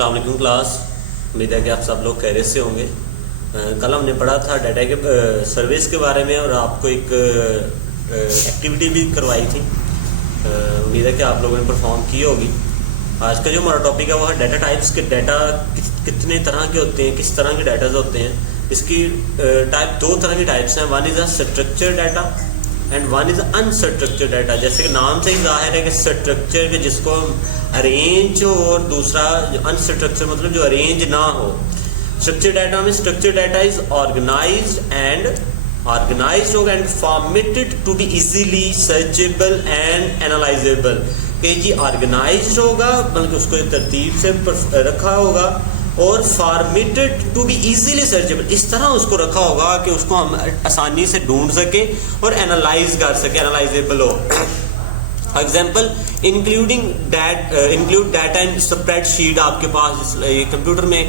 السلام علیکم کلاس، امید ہے کہ آپ سب لوگ خیریت سے ہوں گے۔ کل ہم نے پڑھا تھا ڈیٹا کے سروس کے بارے میں اور آپ کو ایک ایکٹیویٹی بھی کروائی تھی۔ امید ہے کہ آپ لوگوں نے پرفارم کی ہوگی۔ آج کا جو ہمارا ٹاپک ہے وہ ہے ڈیٹا ٹائپس کے ڈیٹا کتنے طرح کے ہوتے ہیں، کس طرح کے ڈیٹاز ہوتے ہیں۔ اس کی دو طرح کی ٹائپس ہیں، one is a structure data and one is unstructure data. جیسے کہ نام سے ہی ظاہر ہے کہ اسٹرکچر کے جس کو ارینج ہو، اور دوسرا انسٹرکچر مطلب جو ارینج نہ ہو۔ اسٹرکچر ڈیٹا میں اسٹرکچر ڈیٹا از آرگنائزڈ ہوگا and formatted to be easily searchable and analysable. کہ جی آرگنائزڈ ہوگا بلکہ اس کو ترتیب سے رکھا ہوگا، اور فارمیٹڈ ٹو بی ایزیلی سرچیبل، اس طرح اس کو رکھا ہوگا کہ اس کو ہم آسانی سے ڈھونڈ سکیں اور اینالائز کر سکیں، اینالائزیبل ہو۔ Example include data in spreadsheet. آپ کے پاس کمپیوٹر میں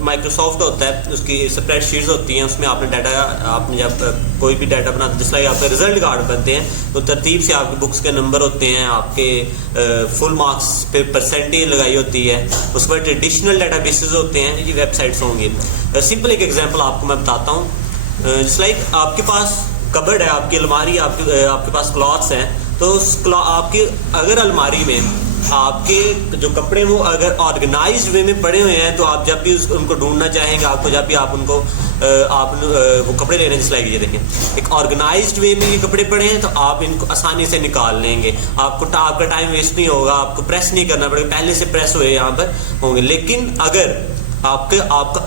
مائکروسافٹ ہوتا ہے، اس کی اسپریڈ شیٹس ہوتی ہیں، اس میں آپ نے ڈیٹا، آپ نے جب کوئی بھی ڈیٹا بناتے ہیں، جس طرح آپ کے رزلٹ کارڈ بنتے ہیں تو ترتیب سے آپ کے بکس کے نمبر ہوتے ہیں، آپ کے فل مارکس پہ پرسنٹیج لگائی ہوتی ہے، اس پر ٹریڈیشنل ڈیٹا بیسز ہوتے ہیں، یہ ویب سائٹس ہوں گی۔ سمپل ایک ایگزامپل آپ کو میں بتاتا ہوں۔ جس لائک آپ کے پاس کبرڈ ہے، آپ کی الماری، آپ کے پاس کلاتھس ہیں، تو آپ کی اگر الماری میں آپ کے جو کپڑے وہ اگر آرگنائزڈ وے میں پڑے ہوئے ہیں، تو آپ جب بھی ان کو ڈھونڈنا چاہیں گے، آپ کو جب بھی آپ ان کو وہ کپڑے لینے، جس لائک یہ دیکھیں ایک آرگنائزڈ وے میں یہ کپڑے پڑے ہیں، تو آپ ان کو آسانی سے نکال لیں گے، آپ کا ٹائم ویسٹ نہیں ہوگا، آپ کو پریس نہیں کرنا پڑے گا، پہلے سے پریس ہوئے یہاں پر ہوں گے۔ لیکن اگر آپ کا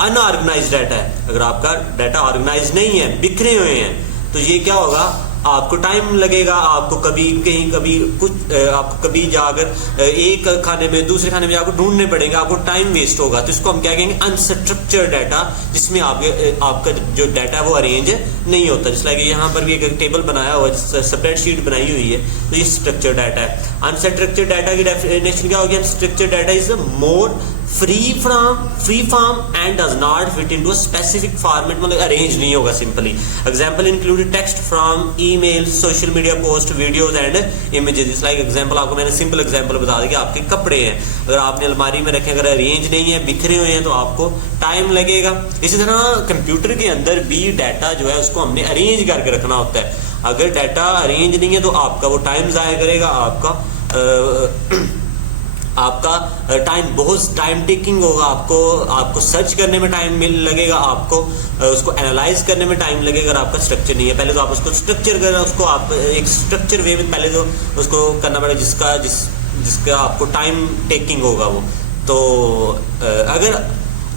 ان آرگنائزڈ ڈیٹا ہے، اگر آپ کا ڈیٹا آرگنائز نہیں ہے، بکھرے ہوئے ہیں، تو یہ کیا ہوگا، آپ کو ٹائم لگے گا، آپ کو کبھی جا کر ایک کھانے میں دوسرے کھانے میں جا کر ڈھونڈنے پڑیں گے، آپ کو ٹائم ویسٹ ہوگا۔ تو اس کو ہم کیا کہیں گے، انسٹرکچر ڈیٹا، جس میں آپ کا جو ڈیٹا ہے وہ ارینج نہیں ہوتا۔ جس لائک یہاں پر بھی ایک ٹیبل بنایا ہوا ہے، سپریڈ شیٹ بنائی ہوئی ہے، تو یہ اسٹرکچر ڈیٹا ہے۔ انسٹرکچر ڈیٹا کی ڈیفینیشن کیا ہوگی، unstructure data is more free form and does not fit into a specific format، مطلب ارینج نہیں ہوگا simply. Example include text from email, social media post, videos and images. اس like example آپ کو میں نے سمپل ایگزامپل بتا دیا کہ آپ کے کپڑے ہیں، اگر آپ نے الماری میں رکھے، اگر ارینج نہیں ہے، بکھرے ہوئے ہیں، تو آپ کو ٹائم لگے گا۔ اسی طرح کمپیوٹر کے اندر بھی ڈیٹا جو ہے اس کو ہم نے ارینج کر کے رکھنا ہوتا ہے۔ اگر ڈیٹا ارینج نہیں ہے تو آپ کا وہ ٹائم ضائع کرے گا، آپ کا ٹائم بہت ٹائم ٹیکنگ ہوگا، آپ کو سرچ کرنے میں ٹائم لگے گا، آپ کو اس کو اینالائز کرنے میں ٹائم لگے گا۔ اگر آپ کا اسٹرکچر نہیں ہے، پہلے تو آپ اس کو اسٹرکچر کریں، اس کو آپ ایک اسٹرکچر وے میں پہلے تو اس کو کرنا پڑے جس کا آپ کو ٹائم ٹیکنگ ہوگا وہ۔ تو اگر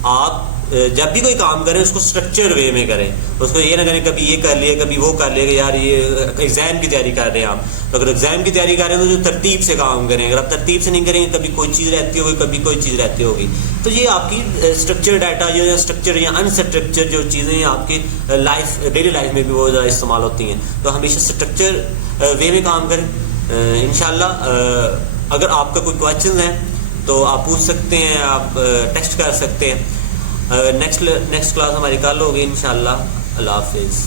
آپ جب بھی کوئی کام کریں، اس کو اسٹرکچر وے میں کریں، اس کو یہ نہ کریں کبھی یہ کر لیا کبھی وہ کر لیا کہ یار یہ ایگزام کی تیاری کر رہے ہیں آپ، تو اگر ایگزام کی تیاری کر رہے ہیں تو جو ترتیب سے کام کریں، اگر آپ ترتیب سے نہیں کریں گے کبھی کوئی چیز رہتی ہوگی، کبھی کوئی چیز رہتی ہوگی۔ تو یہ آپ کی اسٹرکچر ڈیٹا جو ہے، اسٹرکچر یا انسٹرکچر جو چیزیں ہیں آپ کی ڈیلی لائف میں بھی وہ زیادہ استعمال ہوتی ہیں، تو ہمیشہ اسٹرکچر وے میں کام کریں انشاءاللہ۔ اگر آپ کا کوئی کویشچن ہے تو آپ پوچھ سکتے ہیں، آپ ٹیکسٹ کر سکتے ہیں۔ نیکسٹ کلاس ہماری کل ہوگی انشاءاللہ۔ اللہ حافظ۔